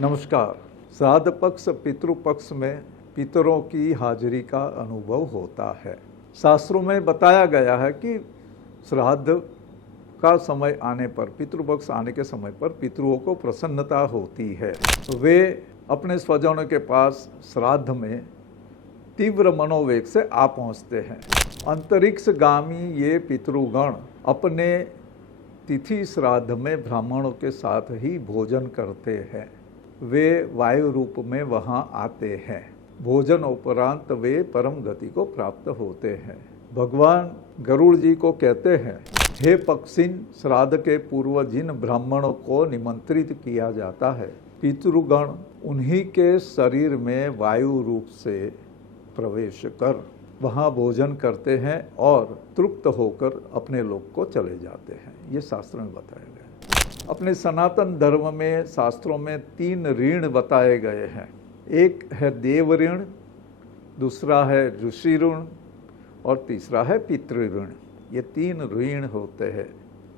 नमस्कार। श्राद्ध पक्ष पितृपक्ष में पितरों की हाजिरी का अनुभव होता है। शास्त्रों में बताया गया है कि श्राद्ध का समय आने पर, पितृपक्ष आने के समय पर पितरों को प्रसन्नता होती है। वे अपने स्वजनों के पास श्राद्ध में तीव्र मनोवेग से आ पहुँचते हैं। अंतरिक्षगामी ये पितृगण अपने तिथि श्राद्ध में ब्राह्मणों के साथ ही भोजन करते हैं। वे वायु रूप में वहाँ आते हैं। भोजन उपरांत वे परम गति को प्राप्त होते हैं। भगवान गरुड़ जी को कहते हैं, हे पक्षिन, श्राद्ध के पूर्व जिन ब्राह्मणों को निमंत्रित किया जाता है, पितृगण उन्हीं के शरीर में वायु रूप से प्रवेश कर वहाँ भोजन करते हैं और तृप्त होकर अपने लोक को चले जाते हैं। ये शास्त्र में बताया गया है। अपने सनातन धर्म में शास्त्रों में 3 ऋण बताए गए हैं। एक है देव ऋण, दूसरा है ऋषि ऋण और तीसरा है पितृ ऋण। ये 3 ऋण होते हैं।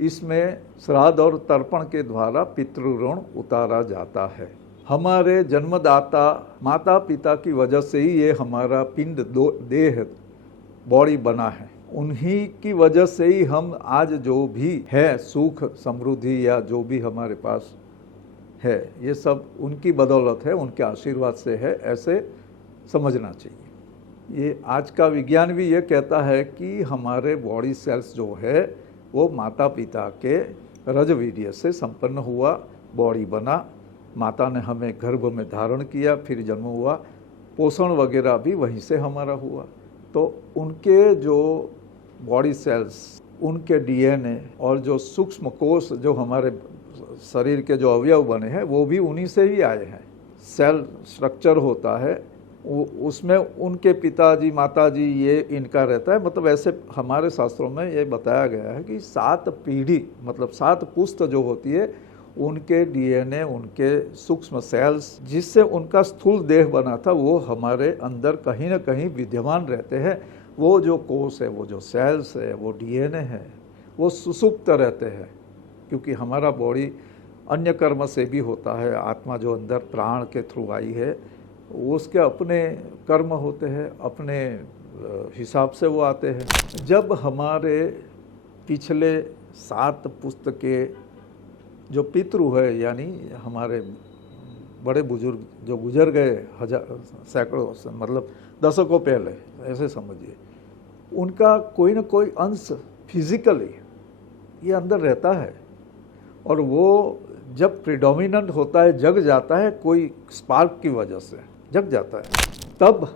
इसमें श्राद्ध और तर्पण के द्वारा पितृ ऋण उतारा जाता है। हमारे जन्मदाता माता पिता की वजह से ही ये हमारा पिंड देह बॉडी बना है। उन्हीं की वजह से ही हम आज जो भी है, सुख समृद्धि या जो भी हमारे पास है, ये सब उनकी बदौलत है, उनके आशीर्वाद से है, ऐसे समझना चाहिए। ये आज का विज्ञान भी ये कहता है कि हमारे बॉडी सेल्स जो है वो माता पिता के रजवीर्य से संपन्न हुआ, बॉडी बना। माता ने हमें गर्भ में धारण किया, फिर जन्म हुआ, पोषण वगैरह भी वहीं से हमारा हुआ। तो उनके जो बॉडी सेल्स, उनके डीएनए और जो सूक्ष्म कोष जो हमारे शरीर के जो अवयव बने हैं वो भी उन्हीं से ही आए हैं। सेल स्ट्रक्चर होता है, उसमें उनके पिताजी माताजी ये इनका रहता है। मतलब ऐसे हमारे शास्त्रों में ये बताया गया है कि 7 पीढ़ी, मतलब 7 पुश्त जो होती है, उनके डीएनए, उनके सूक्ष्म सेल्स जिससे उनका स्थूल देह बना था, वो हमारे अंदर कहीं न कहीं विद्यमान रहते हैं। वो जो कोष है, वो जो सेल्स है, वो डीएनए है, वो सुसुप्त रहते हैं। क्योंकि हमारा बॉडी अन्य कर्म से भी होता है। आत्मा जो अंदर प्राण के थ्रू आई है, उसके अपने कर्म होते हैं, अपने हिसाब से वो आते हैं। जब हमारे पिछले 7 पुश्त के जो पितृ है, यानी हमारे बड़े बुजुर्ग जो गुजर गए सैकड़ों, मतलब दशकों पहले, ऐसे समझिए, उनका कोई ना कोई अंश फिजिकली ये अंदर रहता है। और वो जब प्रिडोमिनेंट होता है, जग जाता है, कोई स्पार्क की वजह से जग जाता है, तब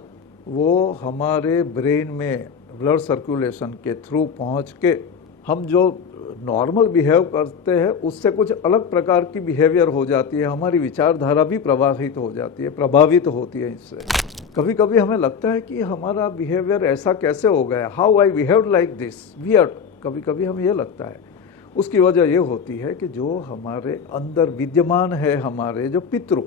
वो हमारे ब्रेन में ब्लड सर्कुलेशन के थ्रू पहुंच के हम जो नॉर्मल बिहेव करते हैं उससे कुछ अलग प्रकार की बिहेवियर हो जाती है। हमारी विचारधारा भी प्रभावित हो जाती है, प्रभावित होती है इससे। कभी कभी हमें लगता है कि हमारा बिहेवियर ऐसा कैसे हो गया, how I behaved like this, weird, कभी कभी हमें ये लगता है। उसकी वजह ये होती है कि जो हमारे अंदर विद्यमान है, हमारे जो पितृ,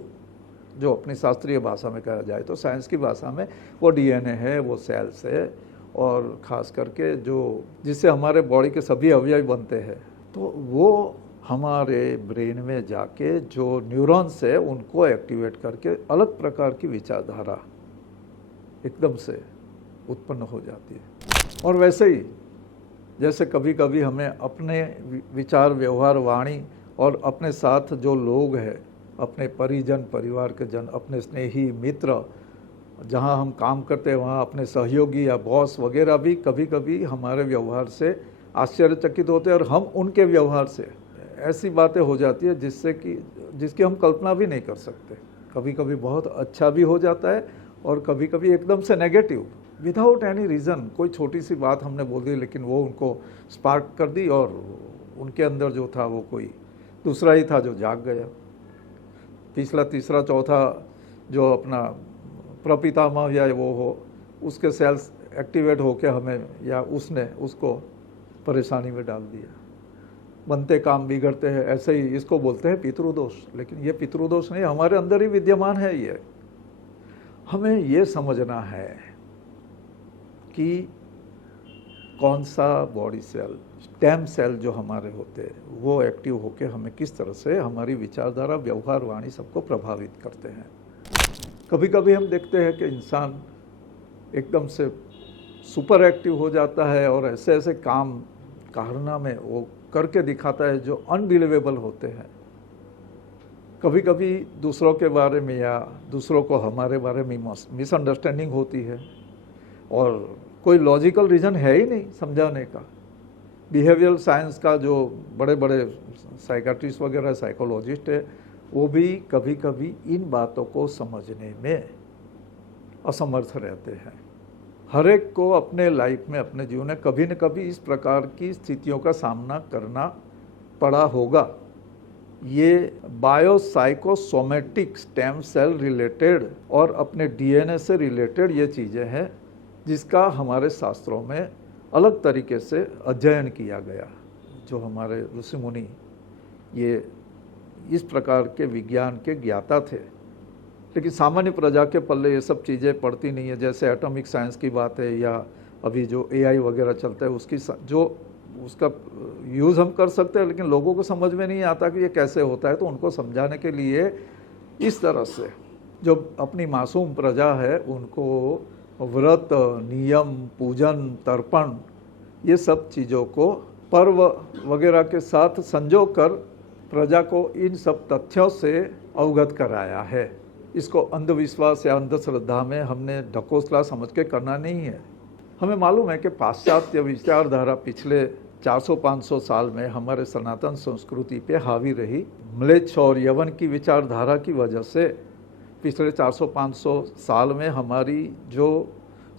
जो अपनी शास्त्रीय भाषा में कहा जाए तो साइंस की भाषा में वो डीएनए है, वो सेल्स है, और ख़ास करके जो जिससे हमारे बॉडी के सभी अवयव बनते हैं, तो वो हमारे ब्रेन में जाके जो न्यूरॉन्स है उनको एक्टिवेट करके अलग प्रकार की विचारधारा एकदम से उत्पन्न हो जाती है। और वैसे ही जैसे कभी कभी हमें अपने विचार, व्यवहार, वाणी और अपने साथ जो लोग हैं, अपने परिजन, परिवार के जन, अपने स्नेही मित्र, जहाँ हम काम करते हैं वहाँ अपने सहयोगी या बॉस वगैरह भी कभी कभी हमारे व्यवहार से आश्चर्यचकित होते हैं। और हम उनके व्यवहार से ऐसी बातें हो जाती है जिसकी हम कल्पना भी नहीं कर सकते। कभी कभी बहुत अच्छा भी हो जाता है और कभी कभी एकदम से नेगेटिव, विदाउट एनी रीज़न। कोई छोटी सी बात हमने बोल दी, लेकिन वो उनको स्पार्क कर दी और उनके अंदर जो था वो कोई दूसरा ही था जो जाग गया। पिछला, तीसरा, चौथा जो अपना प्रपितामह या वो हो, उसके सेल्स एक्टिवेट होकर हमें या उसने उसको परेशानी में डाल दिया। बनते काम बिगड़ते हैं, ऐसे ही इसको बोलते हैं पितृदोष। लेकिन ये पितृदोष नहीं, हमारे अंदर ही विद्यमान है। ये हमें ये समझना है कि कौन सा बॉडी सेल स्टेम सेल जो हमारे होते हैं वो एक्टिव होकर हमें किस तरह से हमारी विचारधारा, व्यवहार, वाणी सबको प्रभावित करते हैं। कभी कभी हम देखते हैं कि इंसान एकदम से सुपर एक्टिव हो जाता है और ऐसे ऐसे काम कारनामे वो करके दिखाता है जो अनबिलीवेबल होते हैं। कभी कभी दूसरों के बारे में या दूसरों को हमारे बारे में मिसअंडरस्टैंडिंग होती है और कोई लॉजिकल रीज़न है ही नहीं समझाने का। बिहेवियरल साइंस का जो बड़े बड़े साइकाट्रिस्ट वगैरह साइकोलॉजिस्ट है वो भी कभी कभी इन बातों को समझने में असमर्थ रहते हैं। हर एक को अपने लाइफ में, अपने जीवन में कभी न कभी इस प्रकार की स्थितियों का सामना करना पड़ा होगा। ये बायोसाइकोसोमेटिक स्टेम सेल रिलेटेड और अपने डीएनए से रिलेटेड ये चीज़ें हैं जिसका हमारे शास्त्रों में अलग तरीके से अध्ययन किया गया। जो हमारे ऋषि मुनि ये इस प्रकार के विज्ञान के ज्ञाता थे, लेकिन सामान्य प्रजा के पल्ले ये सब चीज़ें पड़ती नहीं है। जैसे एटॉमिक साइंस की बात है या अभी जो एआई वगैरह चलता है उसकी जो उसका यूज़ हम कर सकते हैं, लेकिन लोगों को समझ में नहीं आता कि ये कैसे होता है। तो उनको समझाने के लिए इस तरह से जो अपनी मासूम प्रजा है उनको व्रत, नियम, पूजन, तर्पण ये सब चीज़ों को पर्व वगैरह के साथ संजो कर प्रजा को इन सब तथ्यों से अवगत कराया है। इसको अंधविश्वास या अंधश्रद्धा में हमने ढकोसला समझ के करना नहीं है। हमें मालूम है कि पाश्चात्य विचारधारा पिछले 400-500 साल में हमारे सनातन संस्कृति पे हावी रही। म्लेच्छ और यवन की विचारधारा की वजह से पिछले 400-500 साल में हमारी जो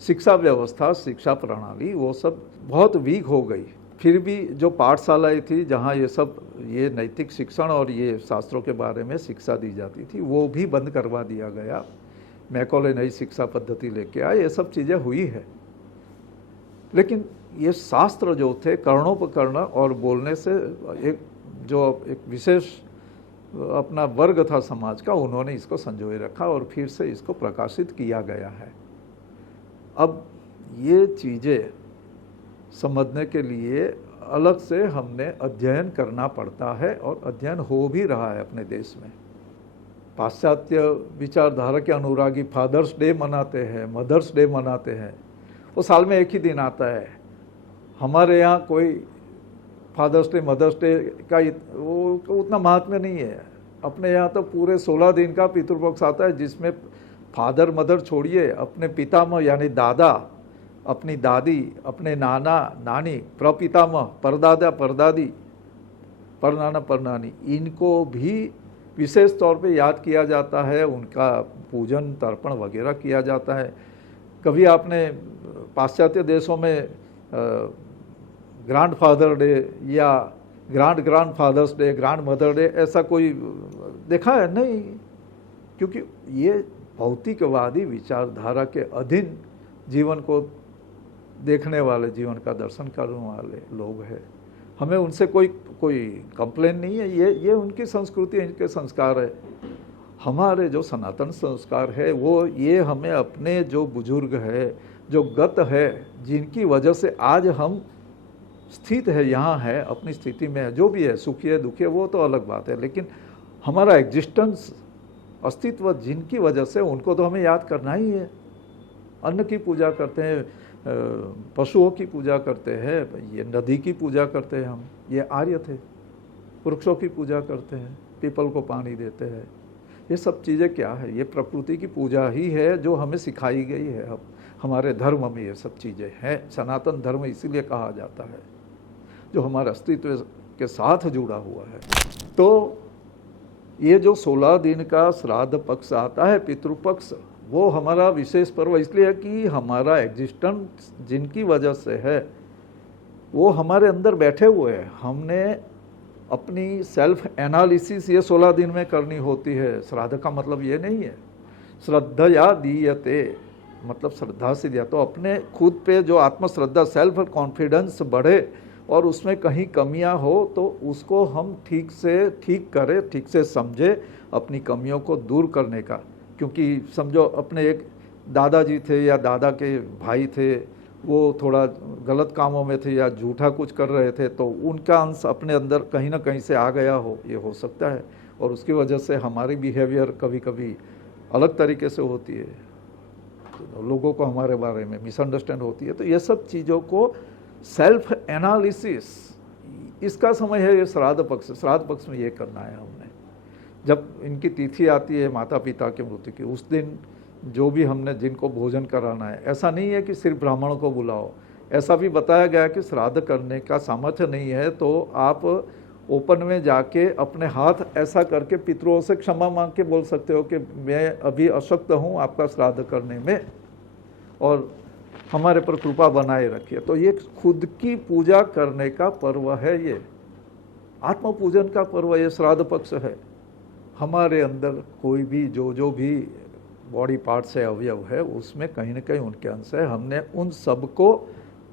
शिक्षा व्यवस्था, शिक्षा प्रणाली वो सब बहुत वीक हो गई। फिर भी जो पाठशालाएं थी जहाँ ये नैतिक शिक्षण और ये शास्त्रों के बारे में शिक्षा दी जाती थी वो भी बंद करवा दिया गया। मैकॉले नई शिक्षा पद्धति लेके आए, ये सब चीज़ें हुई है। लेकिन ये शास्त्र जो थे कर्णोपकर्ण और बोलने से एक विशेष अपना वर्ग था समाज का, उन्होंने इसको संजोए रखा और फिर से इसको प्रकाशित किया गया है। अब ये चीज़ें समझने के लिए अलग से हमने अध्ययन करना पड़ता है और अध्ययन हो भी रहा है अपने देश में। पाश्चात्य विचारधारा के अनुरागी फादर्स डे मनाते हैं, मदर्स डे मनाते हैं। वो साल में एक ही दिन आता है। हमारे यहाँ कोई फादर्स डे, मदर्स डे का वो उतना महात्म्य नहीं है। अपने यहाँ तो पूरे 16 दिन का पितृपक्ष आता है जिसमें फादर मदर छोड़िए, अपने पितामह यानी दादा, अपनी दादी, अपने नाना नानी, प्रपितामह, परदादा परदादी, परनाना परनानी, इनको भी विशेष तौर पे याद किया जाता है। उनका पूजन तर्पण वगैरह किया जाता है। कभी आपने पाश्चात्य देशों में ग्रैंड फादर डे या grandfather's day, grandmother day ऐसा कोई देखा है? नहीं, क्योंकि ये भौतिकवादी विचारधारा के अधीन जीवन को देखने वाले, जीवन का दर्शन करने वाले लोग हैं। हमें उनसे कोई कंप्लेन नहीं है। ये उनकी संस्कृति, इनके संस्कार है। हमारे जो सनातन संस्कार है वो ये हमें अपने जो बुजुर्ग है, जो गत है, जिनकी वजह से आज हम स्थित है, यहाँ है, अपनी स्थिति में है, जो भी है, सुखी है दुखी है वो तो अलग बात है, लेकिन हमारा एग्जिस्टेंस, अस्तित्व जिनकी वजह से, उनको तो हमें याद करना ही है। अन्न की पूजा करते हैं, पशुओं की पूजा करते हैं, ये नदी की पूजा करते हैं हम, ये आर्य थे। वृक्षों की पूजा करते हैं, पीपल को पानी देते हैं। ये सब चीज़ें क्या है? ये प्रकृति की पूजा ही है जो हमें सिखाई गई है। अब हमारे धर्म में ये सब चीज़ें हैं। सनातन धर्म इसीलिए कहा जाता है, जो हमारे अस्तित्व के साथ जुड़ा हुआ है। तो ये जो 16 दिन का श्राद्ध पक्ष आता है, पितृपक्ष, वो हमारा विशेष पर्व इसलिए है कि हमारा एग्जिस्टेंस जिनकी वजह से है वो हमारे अंदर बैठे हुए हैं। हमने अपनी सेल्फ एनालिसिस ये 16 दिन में करनी होती है। श्राद्ध का मतलब ये नहीं है श्रद्धया दीयते, मतलब श्रद्धा से दिया। तो अपने खुद पे जो आत्मश्रद्धा, सेल्फ कॉन्फिडेंस बढ़े और उसमें कहीं कमियां हो तो उसको हम ठीक से ठीक करें, ठीक से समझे, अपनी कमियों को दूर करने का। क्योंकि समझो अपने एक दादाजी थे या दादा के भाई थे, वो थोड़ा गलत कामों में थे या झूठा कुछ कर रहे थे, तो उनका अंश अपने अंदर कहीं ना कहीं से आ गया हो, ये हो सकता है, और उसकी वजह से हमारी बिहेवियर कभी कभी अलग तरीके से होती है, तो लोगों को हमारे बारे में मिसअंडरस्टैंड होती है। तो ये सब चीज़ों को सेल्फ एनालिसिस, इसका समय है ये श्राद्ध पक्ष में ये करना है हमने। जब इनकी तिथि आती है माता पिता के मृत्यु की, उस दिन जो भी हमने जिनको भोजन कराना है, ऐसा नहीं है कि सिर्फ ब्राह्मणों को बुलाओ, ऐसा भी बताया गया कि श्राद्ध करने का सामर्थ्य नहीं है तो आप ओपन में जाके अपने हाथ ऐसा करके पितरों से क्षमा मांग के बोल सकते हो कि मैं अभी अशक्त हूँ आपका श्राद्ध करने में, और हमारे पर कृपा बनाए रखिए। तो ये खुद की पूजा करने का पर्व है, ये आत्म पूजन का पर्व, ये श्राद्ध पक्ष है। हमारे अंदर कोई भी जो भी बॉडी पार्ट से अवयव है उसमें कहीं ना कहीं उनके अंश है। हमने उन सबको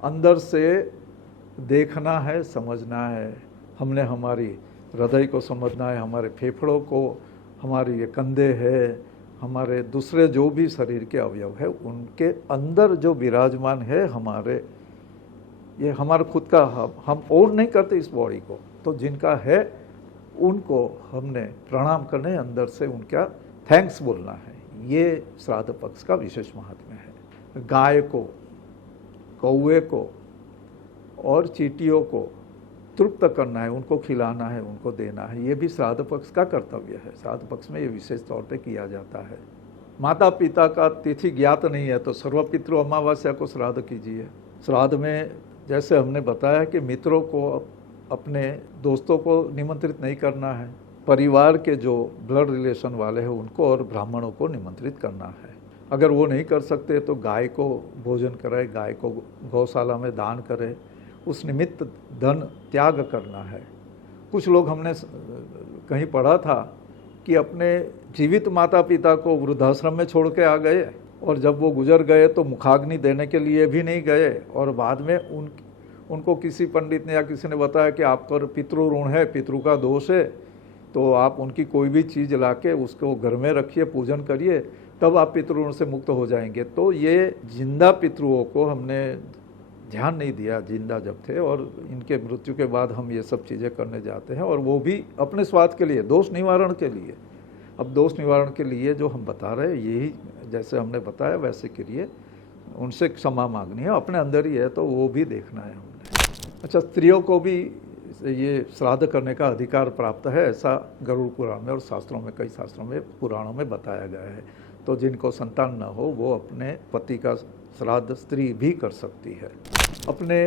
अंदर से देखना है, समझना है। हमने हमारी हृदय को समझना है, हमारे फेफड़ों को, हमारी ये कंधे है, हमारे दूसरे जो भी शरीर के अवयव है उनके अंदर जो विराजमान है हमारे, ये हमारा खुद का, हम ओन नहीं करते इस बॉडी को, तो जिनका है उनको हमने प्रणाम करने, अंदर से उनका थैंक्स बोलना है। ये श्राद्ध पक्ष का विशेष महात्म्य है। गाय को, कौवे को और चींटियों को तृप्त करना है, उनको खिलाना है, उनको देना है, ये भी श्राद्ध पक्ष का कर्तव्य है। श्राद्ध पक्ष में ये विशेष तौर पे किया जाता है। माता पिता का तिथि ज्ञात नहीं है तो सर्वपितृ अमावस्या को श्राद्ध कीजिए। श्राद्ध में जैसे हमने बताया कि मित्रों को, अपने दोस्तों को निमंत्रित नहीं करना है, परिवार के जो ब्लड रिलेशन वाले हैं उनको और ब्राह्मणों को निमंत्रित करना है। अगर वो नहीं कर सकते तो गाय को भोजन कराए, गाय को गौशाला में दान करे, उस निमित्त धन त्याग करना है। कुछ लोग, हमने कहीं पढ़ा था कि अपने जीवित माता पिता को वृद्धाश्रम में छोड़ के आ गए और जब वो गुजर गए तो मुखाग्नि देने के लिए भी नहीं गए, और बाद में उनको किसी पंडित ने या किसी ने बताया कि आप पर पितृ ऋण है, पितृ का दोष है, तो आप उनकी कोई भी चीज़ लाके उसको घर में रखिए, पूजन करिए, तब आप पितृ ऋण से मुक्त हो जाएंगे। तो ये जिंदा पितृओं को हमने ध्यान नहीं दिया जिंदा जब थे, और इनके मृत्यु के बाद हम ये सब चीज़ें करने जाते हैं, और वो भी अपने स्वार्थ के लिए, दोष निवारण के लिए। अब दोष निवारण के लिए जो हम बता रहे हैं, यही जैसे हमने बताया वैसे करिए, उनसे क्षमा मांगनी है, अपने अंदर ही है तो वो भी देखना है हमने। अच्छा, स्त्रियों को भी ये श्राद्ध करने का अधिकार प्राप्त है, ऐसा गरुड़ पुराण में और शास्त्रों में, कई शास्त्रों में, पुराणों में बताया गया है। तो जिनको संतान न हो वो अपने पति का श्राद्ध स्त्री भी कर सकती है। अपने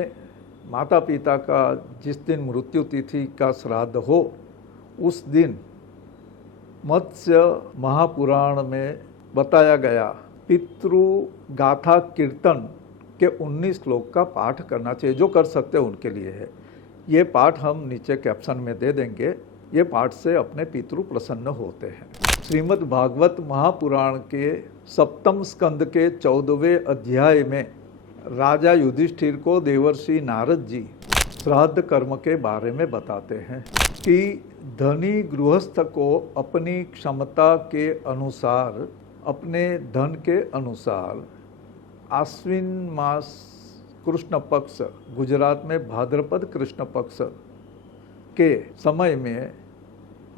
माता पिता का जिस दिन मृत्यु तिथि का श्राद्ध हो उस दिन मत्स्य महापुराण में बताया गया पितृ गाथा कीर्तन के 19 श्लोक का पाठ करना चाहिए। जो कर सकते हैं उनके लिए है। ये पाठ हम नीचे कैप्शन में दे देंगे। ये पाठ से अपने पितृ प्रसन्न होते हैं। श्रीमद् भागवत महापुराण के 7वें स्कंद के 14वें अध्याय में राजा युधिष्ठिर को देवर्षि नारद जी श्राद्ध कर्म के बारे में बताते हैं कि धनी गृहस्थ को अपनी क्षमता के अनुसार, अपने धन के अनुसार आश्विन मास कृष्ण पक्ष, गुजरात में भाद्रपद कृष्ण पक्ष के समय में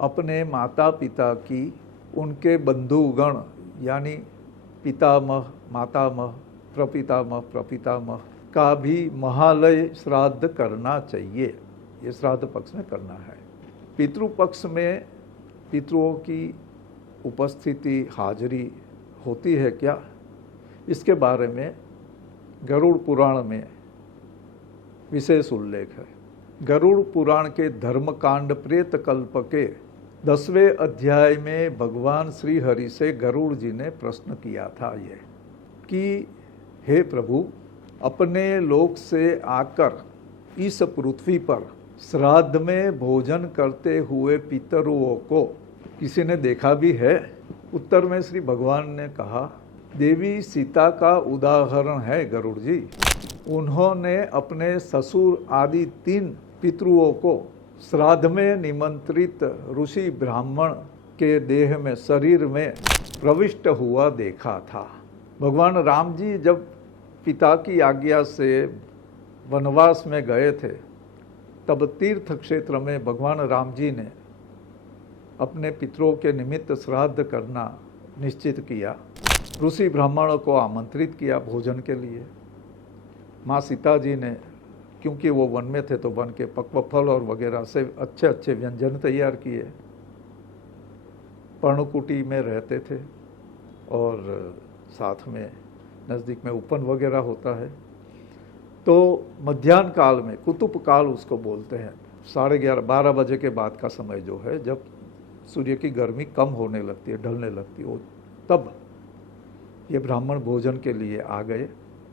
अपने माता पिता की, उनके बंधुगण यानी पितामह, मातामह, प्रपितामह का भी महालय श्राद्ध करना चाहिए। ये श्राद्ध पक्ष में करना है। पितृपक्ष में पितृओं की उपस्थिति, हाजिरी होती है क्या, इसके बारे में गरुड़ पुराण में विशेष उल्लेख है। गरुड़ पुराण के धर्मकांड प्रेत कल्प के 10वें अध्याय में भगवान श्री हरि से गरुड़ जी ने प्रश्न किया था ये कि हे प्रभु, अपने लोक से आकर इस पृथ्वी पर श्राद्ध में भोजन करते हुए पितरों को किसी ने देखा भी है? उत्तर में श्री भगवान ने कहा, देवी सीता का उदाहरण है गरुड़ जी। उन्होंने अपने ससुर आदि 3 पितरों को श्राद्ध में निमंत्रित ऋषि ब्राह्मण के देह में, शरीर में प्रविष्ट हुआ देखा था। भगवान राम जी जब पिता की आज्ञा से वनवास में गए थे, तब तीर्थ क्षेत्र में भगवान राम जी ने अपने पितरों के निमित्त श्राद्ध करना निश्चित किया। ऋषि ब्राह्मणों को आमंत्रित किया भोजन के लिए। माँ सीता जी ने, क्योंकि वो वन में थे, तो वन के पक्व फल और वगैरह से अच्छे अच्छे व्यंजन तैयार किए। पर्णकुटी में रहते थे और साथ में नज़दीक में उपवन वगैरह होता है। तो मध्याह्न काल में, कुतुब काल उसको बोलते हैं, 11:30 12 बजे के बाद का समय जो है, जब सूर्य की गर्मी कम होने लगती है, ढलने लगती है, वो तब ये ब्राह्मण भोजन के लिए आ गए।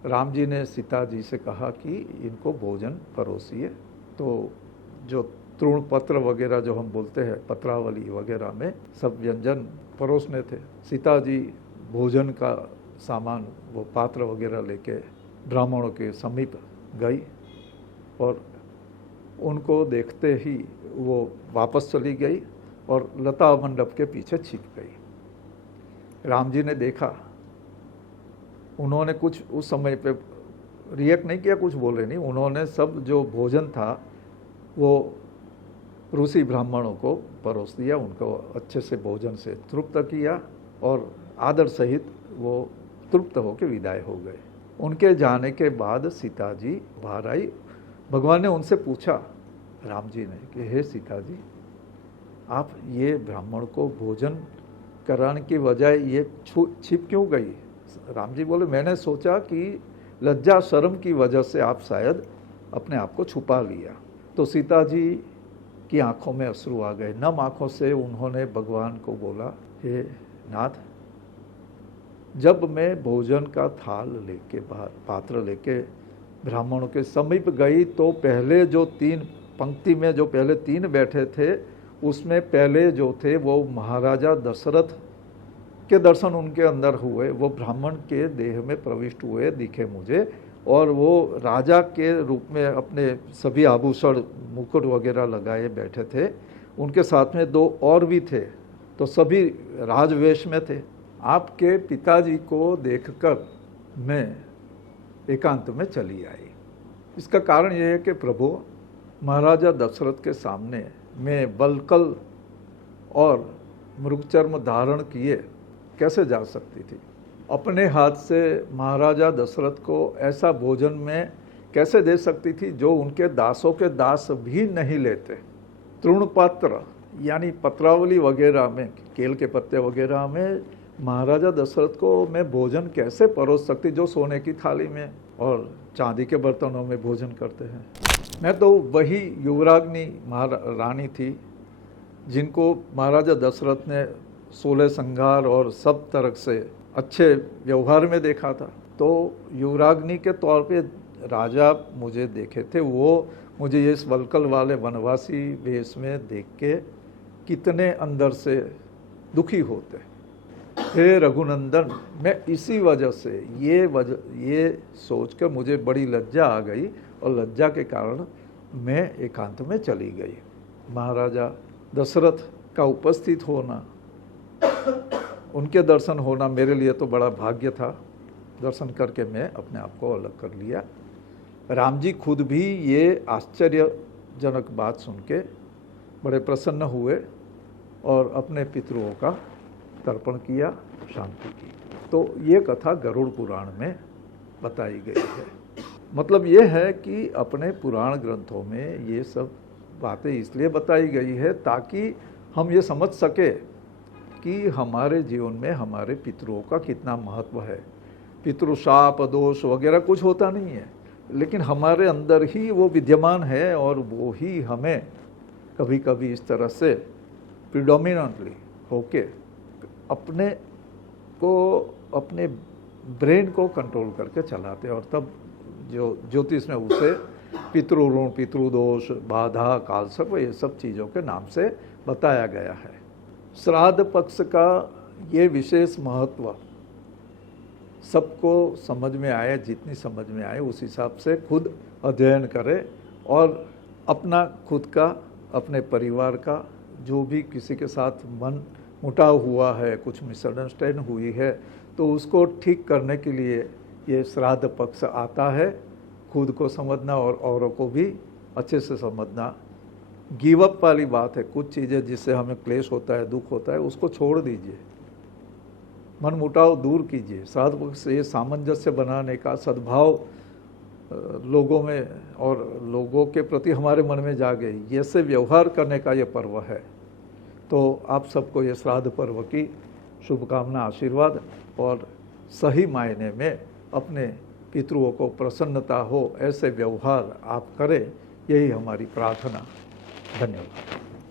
राम जी ने सीता जी से कहा कि इनको भोजन परोसिए। तो जो तृण पत्र वगैरह जो हम बोलते हैं, पत्रावली वगैरह में सब व्यंजन परोसने थे। सीता जी भोजन का सामान, वो पात्र वगैरह लेके ब्राह्मणों के समीप गई और उनको देखते ही वो वापस चली गई और लता मंडप के पीछे छिप गई। राम जी ने देखा, उन्होंने कुछ उस समय पे रिएक्ट नहीं किया, कुछ बोले नहीं। उन्होंने सब जो भोजन था वो ऋषि ब्राह्मणों को परोस दिया, उनको अच्छे से भोजन से तृप्त किया और आदर सहित वो तृप्त होकर विदाई हो गए। उनके जाने के बाद सीता जी बाहर आई। भगवान ने उनसे पूछा, राम जी ने, कि हे सीता जी, आप ये ब्राह्मण को भोजन कराने की बजाय ये छिप क्यों गई? राम जी बोले, मैंने सोचा कि लज्जा शर्म की वजह से आप शायद अपने आप को छुपा लिया। तो सीता जी की आंखों में अश्रु आ गए। नम आंखों से उन्होंने भगवान को बोला, हे नाथ, जब मैं भोजन का थाल लेके, पात्र लेके ब्राह्मणों के समीप गई, तो पहले जो 3 पंक्ति में जो पहले 3 बैठे थे, उसमें पहले जो थे वो महाराजा दशरथ के दर्शन उनके अंदर हुए। वो ब्राह्मण के देह में प्रविष्ट हुए, दिखे मुझे, और वो राजा के रूप में अपने सभी आभूषण, मुकुट वगैरह लगाए बैठे थे। उनके साथ में 2 और भी थे, तो सभी राजवेश में थे। आपके पिताजी को देखकर मैं एकांत में चली आई। इसका कारण यह है कि प्रभु, महाराजा दशरथ के सामने मैं वल्कल और मृगचर्म धारण किए कैसे जा सकती थी? अपने हाथ से महाराजा दशरथ को ऐसा भोजन में कैसे दे सकती थी जो उनके दासों के दास भी नहीं लेते? तृणपत्र यानी पत्रावली वगैरह में, केल के पत्ते वगैरह में महाराजा दशरथ को मैं भोजन कैसे परोस सकती, जो सोने की थाली में और चांदी के बर्तनों में भोजन करते हैं? मैं तो वही युवराग्नि रानी थी जिनको महाराजा दशरथ ने 16 श्रृंगार और सब तरह से अच्छे व्यवहार में देखा था। तो युवराग्नि के तौर पे राजा मुझे देखे थे, वो मुझे इस वल्कल वाले वनवासी वेश में देख के कितने अंदर से दुखी होते। हे रघुनंदन, मैं इसी वजह से ये सोचकर मुझे बड़ी लज्जा आ गई और लज्जा के कारण मैं एकांत में चली गई। महाराजा दशरथ का उपस्थित होना, उनके दर्शन होना मेरे लिए तो बड़ा भाग्य था। दर्शन करके मैं अपने आप को अलग कर लिया। राम जी खुद भी ये आश्चर्यजनक बात सुन के बड़े प्रसन्न हुए और अपने पितरों का तर्पण किया, शांति की। तो ये कथा गरुड़ पुराण में बताई गई है। मतलब ये है कि अपने पुराण ग्रंथों में ये सब बातें इसलिए बताई गई है ताकि हम ये समझ सके कि हमारे जीवन में हमारे पितरों का कितना महत्व है। पितृशाप दोष वगैरह कुछ होता नहीं है, लेकिन हमारे अंदर ही वो विद्यमान है और वो ही हमें कभी कभी इस तरह से प्रिडोमिनेंटली होके अपने को, अपने ब्रेन को कंट्रोल करके चलाते हैं। और तब जो ज्योतिष में उसे पितृऋण, पितृदोष, बाधा, कालसर्प, ये सब चीज़ों के नाम से बताया गया है। श्राद्ध पक्ष का ये विशेष महत्व सबको समझ में आए, जितनी समझ में आए उस हिसाब से खुद अध्ययन करें और अपना खुद का, अपने परिवार का, जो भी किसी के साथ मन मुटाव हुआ है, कुछ मिसअंडरस्टैंड हुई है, तो उसको ठीक करने के लिए ये श्राद्ध पक्ष आता है, खुद को समझना और औरों को भी अच्छे से समझना। गिव अप वाली बात है, कुछ चीज़ें जिससे हमें क्लेश होता है, दुख होता है, उसको छोड़ दीजिए, मन मुटाव दूर कीजिए। श्राद्ध पक्ष ये सामंजस्य बनाने का, सद्भाव लोगों में और लोगों के प्रति हमारे मन में जागे, ये से व्यवहार करने का ये पर्व है। तो आप सबको ये श्राद्ध पर्व की शुभकामना, आशीर्वाद, और सही मायने में अपने पितृओं को प्रसन्नता हो ऐसे व्यवहार आप करें, यही हमारी प्रार्थना। धन्यवाद।